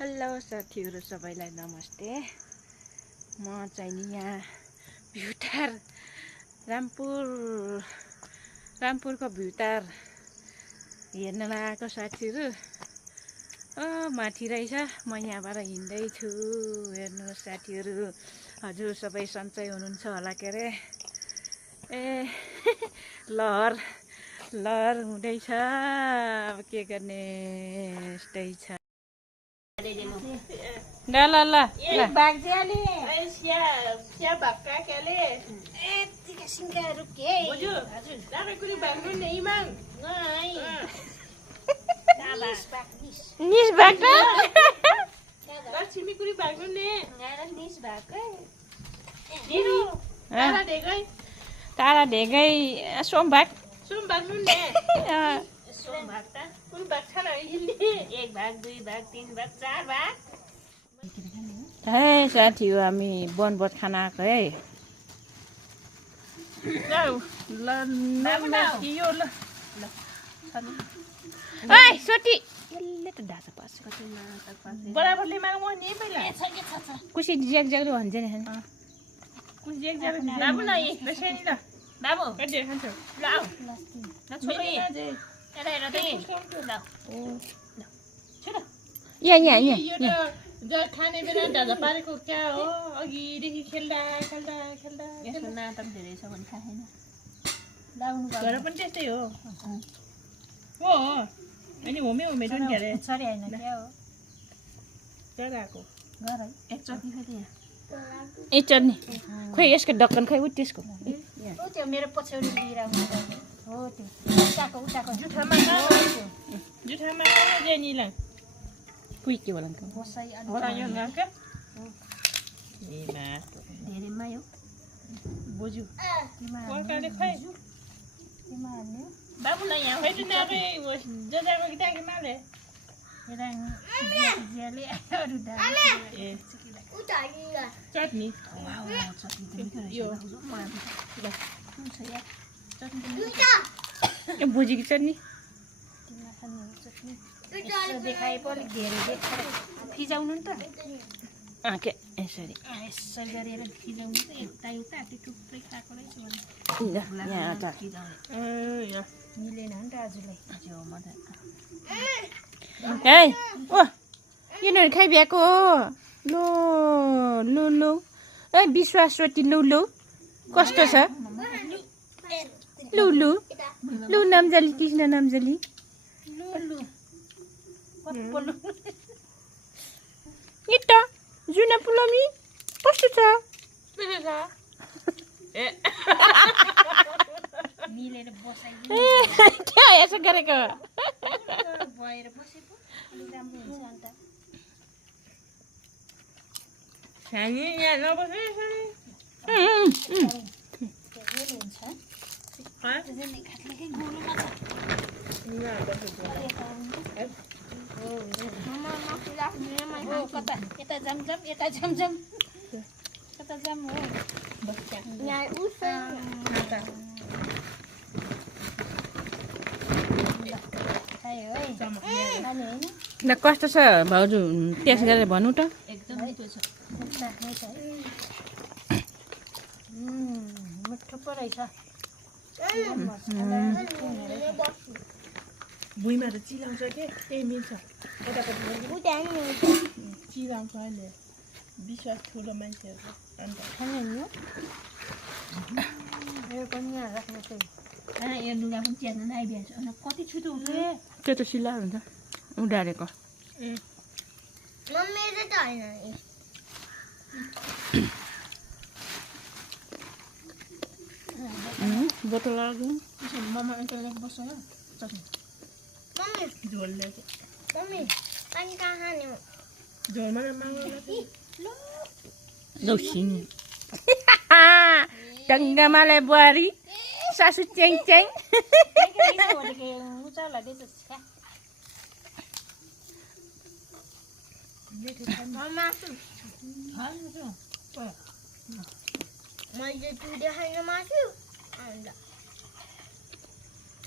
Hello साथीहरु सबैलाई नमस्ते। म चाहिँ नि यहाँ भ्युटार रामपुरको भ्युटार हेर्न आएको साथीहरु। माथि रहेछ, म यहाँबाट हिँड्दै छु। हेर्नुहोस् साथीहरु, हजुर सबै सन्चै हुनुहुन्छ होला के रे। लहर हुँदैछ, अब के गर्ने, यस्तै छ। ल बाग्जाले स्या भक्का केले यतिका सिंगाहरू के बुझु हजुर तपाईँ कुनै भाग्नु नै माग नै निस भाग्नु लक्ष्मी कुनै भाग्नु ने निस भाग्नु दिनु तारा ढेगै सोम भाग भाग्नु ने सोम भाग त कुन भाग छ न हिल्ने 1 भाग 2 भाग 3 भाग 4 भाग। है साथी हो, हामी बनभोज खान आएको है। सोटी यसले त ढाँचा पर्छ बराबरले माग म नि पहिला कुसी ज्याक ज्याक भन्छ नि कुन ज्याक ज्याक बाबु न ए दशैनी ल बाबु कति खान्छ ल आऊ ल छोरी एरा एरा दे ल छोरा यहाँ यो त ज खाने बेला ढाँचा पारेको क्या हो, अघिदेखि खेल्दा यसको नाटक धेरै छ भने थाहा छैन। घर पनि त्यस्तै हो अनि होमे डोन के अरे छोरी होइन क्या हो चराको घर है एकचोटि फेरि ए चट्नी खोइ यसको ढक्कन खोइ उ त्यसको त्यो मेरो पछ्यौरी लिइराख्नु हो, त्यो उताको जुठामा जेनीला कुइ के होला बसाइ यो नाका ए मा धेरै मायो बुझु तिमा कोकाले खै हाल्ने बाबु ल यहाँ होइन नाकै जजाको किताके माले हेराङ ज्याले अरु दा ए चटनी यो यो भुजीको चट्नी तिमा खानु चटनी यसो देखाए पनि धेरै देखाएर फिजाउनु नि त के यसरी यसरी गरेर फिजाउनु त यता त्यो थुप्रै खाएको रहेछ भने यहाँ अचार मिलेन नि त आजलाई है ओ यिनीहरू खाइभ्याएको हो। लो ए विश्वासवती लु कस्तो छ लु नामजाली कृष्ण नामजाली इट जुना पुलमी कस्तो छ मिलेर बसाइदिनु क्या यसो गरेको भएर बसेको अलि राम्रो हुन्छ अन्त खानी यहाँ नबस्नु हुन्छ कता यता जमजम यता जमजम कता जम हो ल कस्तो छ भाउजू, टेस्ट गरेर भन्नु त। एकदम मिठो छ मिठो पो रहेछ भुइँमा त चिलाउँछ के त्यही मिल्छ चिलाउँछ अहिले विश्वास ठुलो मान्छेहरूको अन्त खाने यो पनि यहाँ राख्नु चाहिँ यो लुगा पनि च्यात्नु नै आइबिहाल्छ अन्त कति छिटो हुन्छ त्यो त सिला हुन्छ उडारेको बोतल ममा इन्टरनेट बस्छ चट्नी झोलले झोलमा माग्नु लौसिनी टङ्गामालाई बुहारी सासु च्याङ च्याङ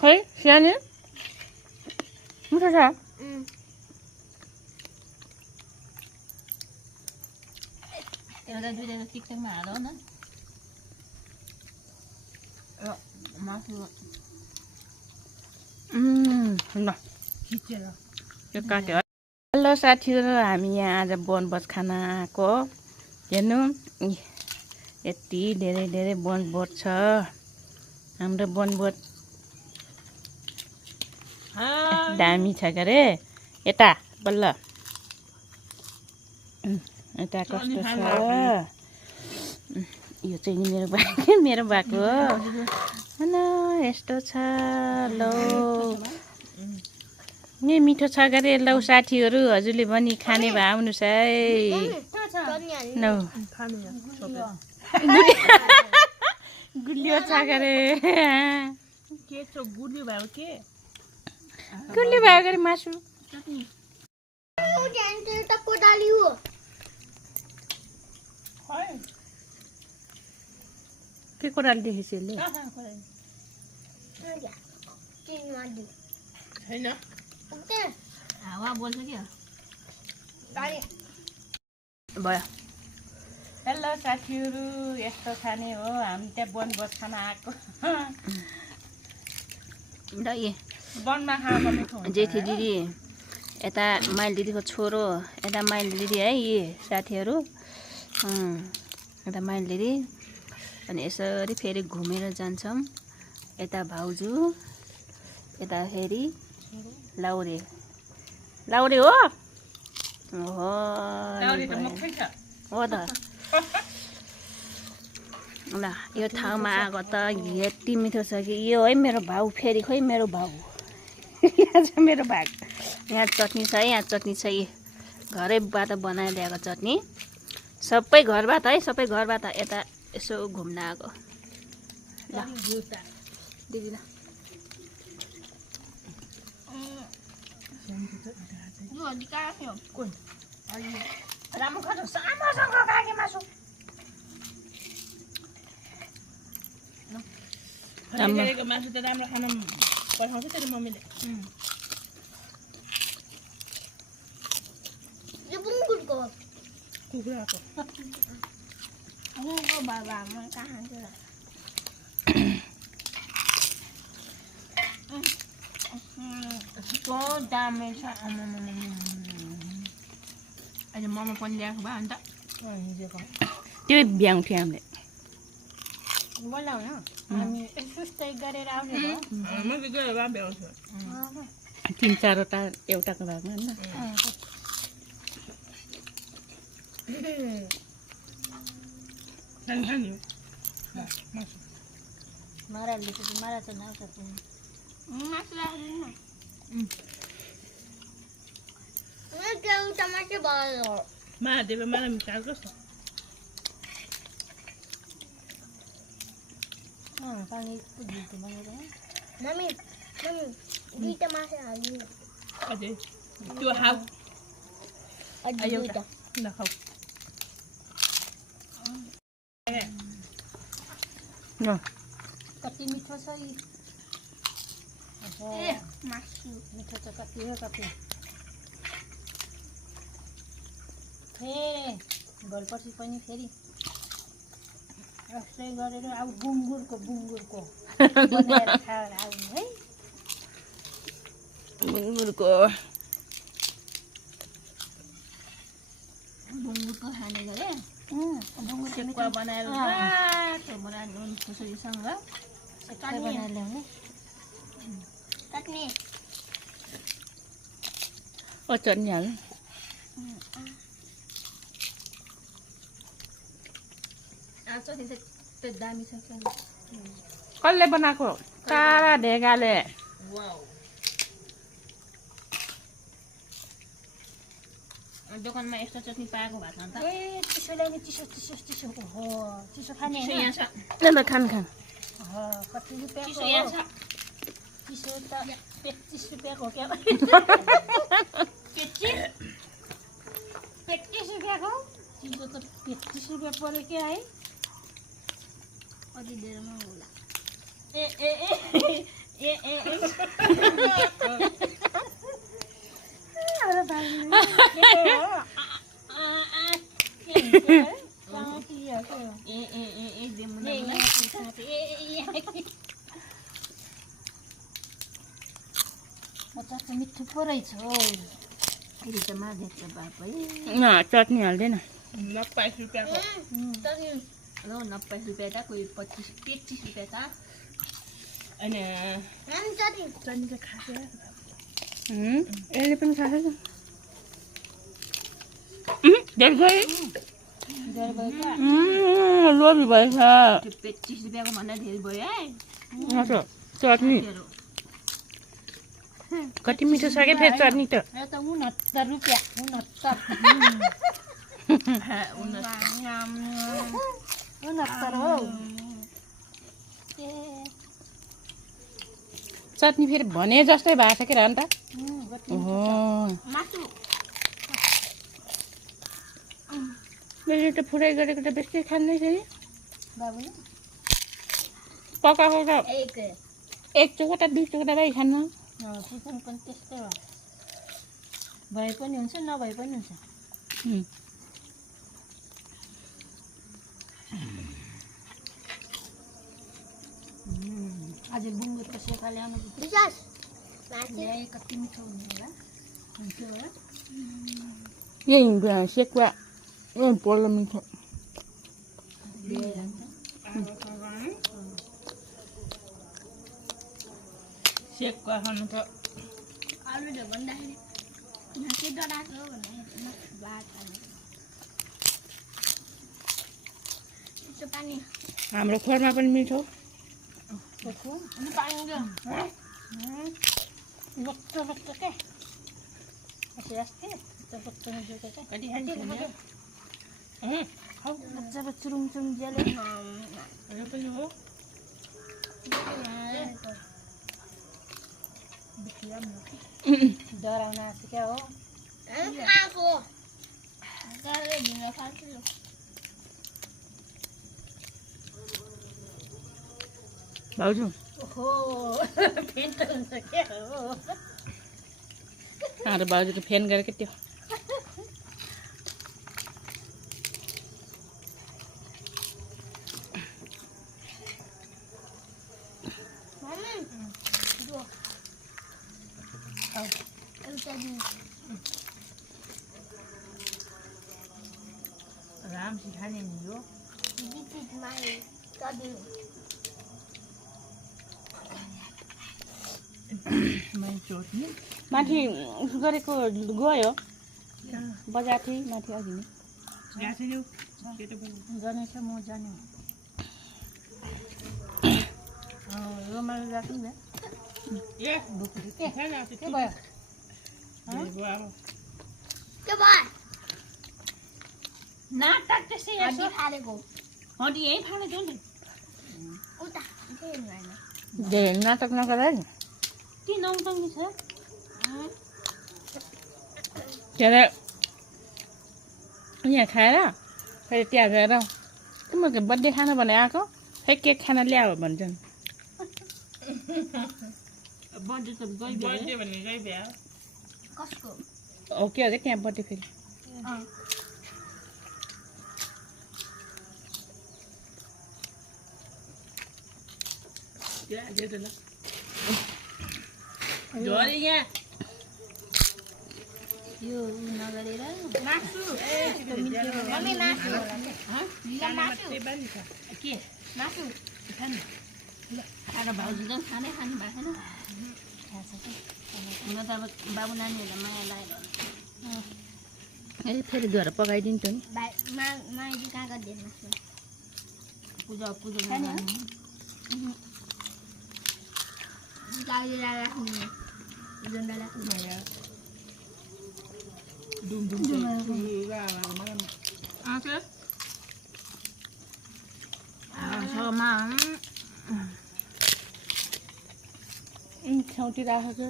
खै सानो मिठो छ एउटा दुईजना टिकटकमा हाल न मासु ल खिचेर यो काट्यो हेलो साथीहरू हामी यहाँ आज बनभोज खान आएको हेर्नु यति धेरै धेरै बनभोज छ हाम्रो बनभोज दामी छ के अरे यता बल्ल यता कस्तो छ यो चाहिँ नि मेरो भएको हो होइन यस्तो छ लौ नि मिठो छ गरे लौ साथीहरू हजुरले पनि खाने भए आउनुहोस् है लौ गुलियो छ गरे के छ गुलियो भयो के गुलियो भयो गरे मासु के कोराले देखेछ यसले हैन हावा बोल्छ के भयो हेलो साथीहरू यस्तो खाने हो हामी त्यहाँ बनभोज खान आएको वनमा खाएको मिठो जेठी दिदी यता माइल दिदीको छोरो यता माइल दिदी है यी साथीहरू यता माइल दिदी अनि यसरी फेरि घुमेर जान्छौँ यता भाउजू यता फेरि लाउरे लाउरे हो हो त ल यो ठाउँमा आएको त यति मिठो छ कि यो है मेरो भाउ फेरि खोइ मेरो भाउ यहाँ छ मेरो भाग यहाँ चटनी छ है यहाँ चटनी छ यी घरैबाट बनाएर ल्याएको चटनी सबै घरबाट है सबै घरबाट यता यसो घुम्न आएको ल दिदी ल राम्रो खानु सामासँग कागे मासु राम्रो मासु त राम्रो खाना पठाउँछ तेरो मम्मीले कुखुराको बाबा म कहाँ छ कस्तो दामी छ अहिले मोमो पनि ल्याएको भए अन्त हिजोको त्यो भ्याउँथ्यो हामीले बोलाउ न हामी सुस्तै गरेर आउने भयो मैले गएर भए भ्याउँछु 3-4वटा एउटाको भागमा होइन माराले मारा चाहिँ नाउँछ मासु राख्दैन टमाटर भयो महादेव मलाई मिठाई कस्तो पानी पुग्छ मलाई मम्मी मम्मी दुईटा मासु हाल्नु अझै त्यो हाउ दुईटा ल खाऊ कति मिठो छ यी मासु मिठो छ कति हो कति फेरि भोलिपर्सि पनि फेरि यस्तै गरेर अब बुङ्गुरको बनाएर खाएर आउनु है बुङ्गुरको खाने गरे सेकुवा बनाएर बनाएर नुन खुसुरीसँग बनाएर ल्याउने चटनी ओ चटनी हाल्नु चटनी चाहिँ दामी छ कसले बनाएको तारा ढेगाले दोकानमा यस्तो चटनी पाएको भए त ए चिसो ल्याउने चिसो चिसो चिसो हो चिसो खाने यहाँ छ ल खान कति रुपियाँको चिसो यहाँ छ चिसो त 25 रुपियाँको क्या 25 रुपियाँको चिसो त 25 रुपियाँ पऱ्यो क्या है अलि धेरैमा होला ए ए ए ए ए थुप्रै छ फेरि त मार्दैछ बाबै चटनी हाल्दैन 90 रुपियाँको 90 रुपियाँ था कोही 25 रुपियाँ था अनि चटनी त खासै यसले पनि खान्छ लोभी भएछ 25 रुपियाँको भन्दा धेरै भयो है चटनी कति मिठो छ क्या फेरि चटनी त यो त 69 रुपियाँ 69 हो चटनी फेरि भने जस्तै भएको छ के र अन्त मैले त फ्राई गरेको त बेसी खाँदै फेरि बाबुले पकाएको त एक चोकटा 2 चोकटा भाइ खान्न चिकन पनि त्यस्तै हो भए पनि हुन्छ नभए पनि हुन्छ आज बुङ्गुरको सेका ल्याउनु ल्याए कति मिठो हुने होला हुन्थ्यो होला यही सेकुवा यही पोल्लो मिठो सेकको खानु त आलुले भन्दाखेरि के डराएको भने भात पानी हाम्रो खोरमा पनि मिठो पानी के जब चुरुङ चुरुङ ज्याले यो पनि हो डराउन आएको क्या हो भाउजू फेन त हुन्छ क्या हो भाउजूको फेन गरेको त्यो राम सिखाने नि हो माथि गरेको गयो बजार थिएँ माथि अघि जानेछ म जाने रोमाल राख्नु न के भयो नाटक त्यसै हड्डी यहीँ फालेको नि धेरै नाटक नगर है के नौटङ्गी छ के अरे यहाँ खाएर फेरि त्यहाँ गएर तिम्रो बर्थडे खाना भने आएको खै केक खाना ल्याऊ भन्छन् बर्थडे त बर्थडे भन्ने गइभ्या कसको हो के हो क्या त्यहाँ बर्थडे फेरि यो नगरेर मासु मम्मी मासु के मासु खानु खाएर भाउजूले खानै खानु भएको छैन हुन त अब बाबु नानीहरूलाई माया लागेर ए फेरि गएर पकाइदिन्छ नि माइली कहाँ गरिदिए मासु पूजा गाडी राख्ने जन्दा राख्ने छेउटी राखेको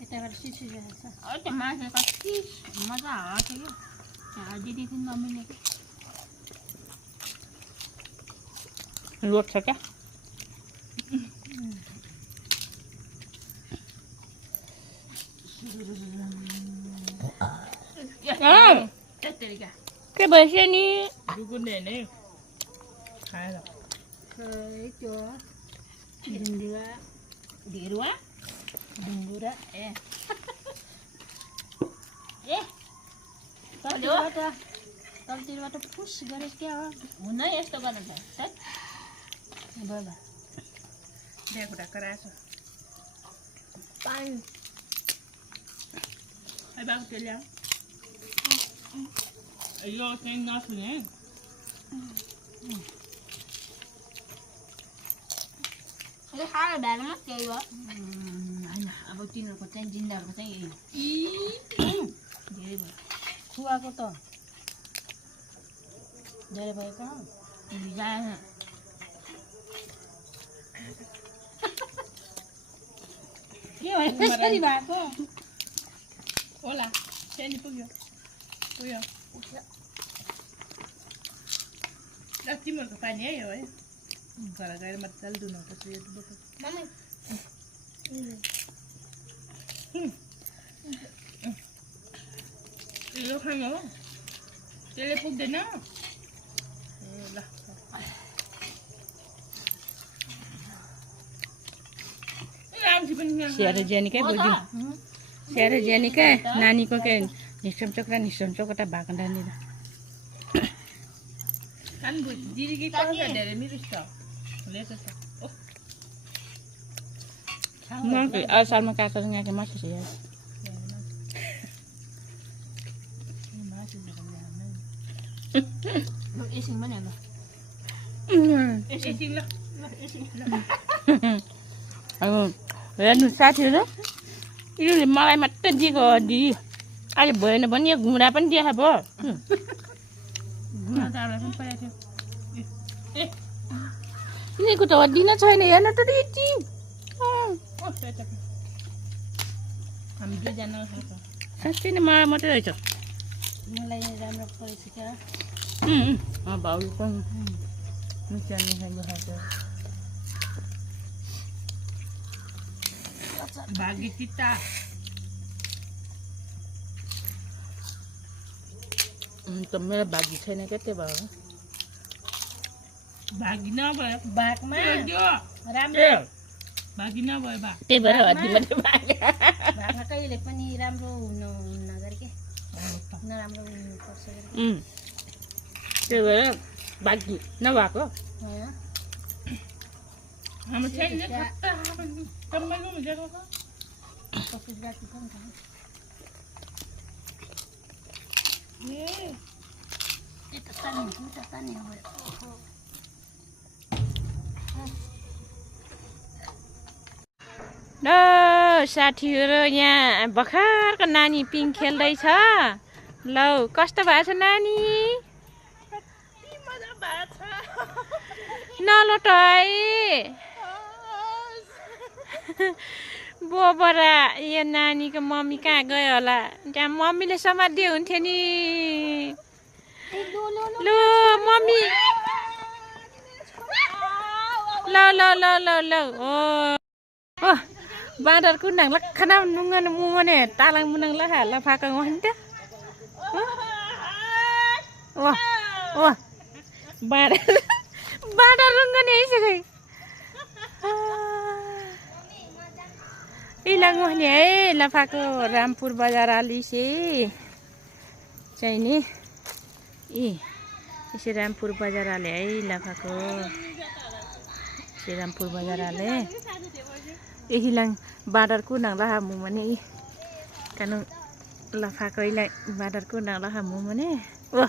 यताबाट सिसिरहेको छ त्यो मासु कति मजा आएको थियो क्या दिदी पनि नमिलेको लोट छ क्या के भएछ नि दुकुने नै खाएर त्यो ढुङ्गुरा ढेरुवा ढुङ्गुरा ए तलतिरबाट फुस गरेर क्या हो हुन यस्तो गर्नु त बाबा बिहाको ढाक्का राखेछ पानी बाबु त्यो ल्याऊ यो चाहिँ नसुने खाएर भ्याएन केही भयो होइन अब तिनीहरूको चाहिँ जिन्दाहरूको चाहिँ धेरै भयो खुवाको त धेरै भएको जाएन के भयो यसरी भएको होला त्यहाँदेखि पुग्यो पुग्यो ल तिमीहरूको पानी है यो है घर गएर मजाले धुनुपर्छ यो बोतल यो खानु हो त्यसले पुग्दैन ए ल स्याहारे ज्यानीकै बुझ्यो स्याहारे ज्यानीकै नानीको के निस्टमचोक र निस्टमचोकटा भएको नानी सालमा काटेर यहाँको मासु एकछिन पनि अब हेर्नु साथीहरू यो मलाई मात्रै दिएको हो दि अहिले भएन भने यो घुँडा पनि देखा भयो यिनीहरूको त हड्डी नै छैन हेर्नु त यति साँच्चै नै मलाई मात्रै रहेछ मलाई राम्रो परेछ क्या भाउ पनि मिसानी खाएको खान्छ भागी चित्ता त मेरो भागी छैन क्या त्यो भयो भागी नभयो भागमा राम्रो भागी नभयो भा त्यही भएर हड्डी मात्रै भागमा कहिले पनि राम्रो हुन्न गरे के नराम्रो हुनुपर्छ त्यही भएर भागी नभएको हाम्रो छैन ल साथीहरू यहाँ भर्खरको नानी पिङ खेल्दैछ ल कस्तो भएको छ नानी नलोट है बोबरा यो नानीको मम्मी कहाँ गयो होला त्यहाँ मम्मीले समात्दियो हुन्थ्यो नि लु मम्मी ल ल ल ल ल ओ बाँदर कुन्डाङ लखना नुङ्गन मुमने तालाङ मुनाङ लखा लफाका वहन्त ओ ओ बाँदर रुङ्गने आइसक्यो इलाङ वहने है लफाको रामपुर बजार आलिसे चाहिँ नि यसै रामपुर बजार आले है लफाको रामपुर बजार आले हिलाङ बाँदर कुनाङ लखा मुमने कानु लफाको इलाङ बाँदर कुनाङ लखा मुमने ओ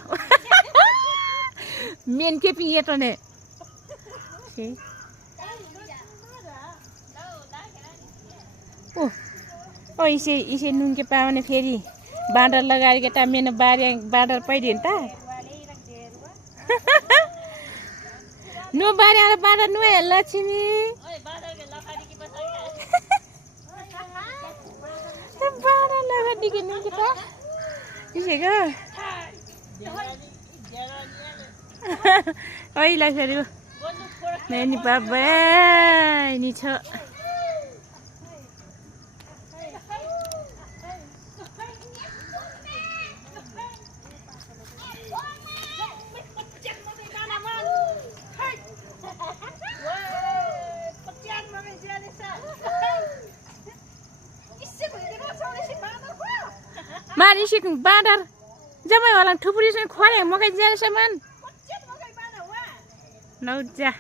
मेन के पिए तो ने ओ इसे नुन के पावने फेरि बाँदर लगाएर केटा मेनो बाँदर पैदियो नि त नु बारे बाँदर नुहाइ लक्ष्मी बाँदर लगाइदियो नुन के त इसको ओइला फेरि नानी बाबा नि छ मानिसिक बाँदर जम्मै होला थुप्रीसँग खोले मकै ज्यासम्म नौ जा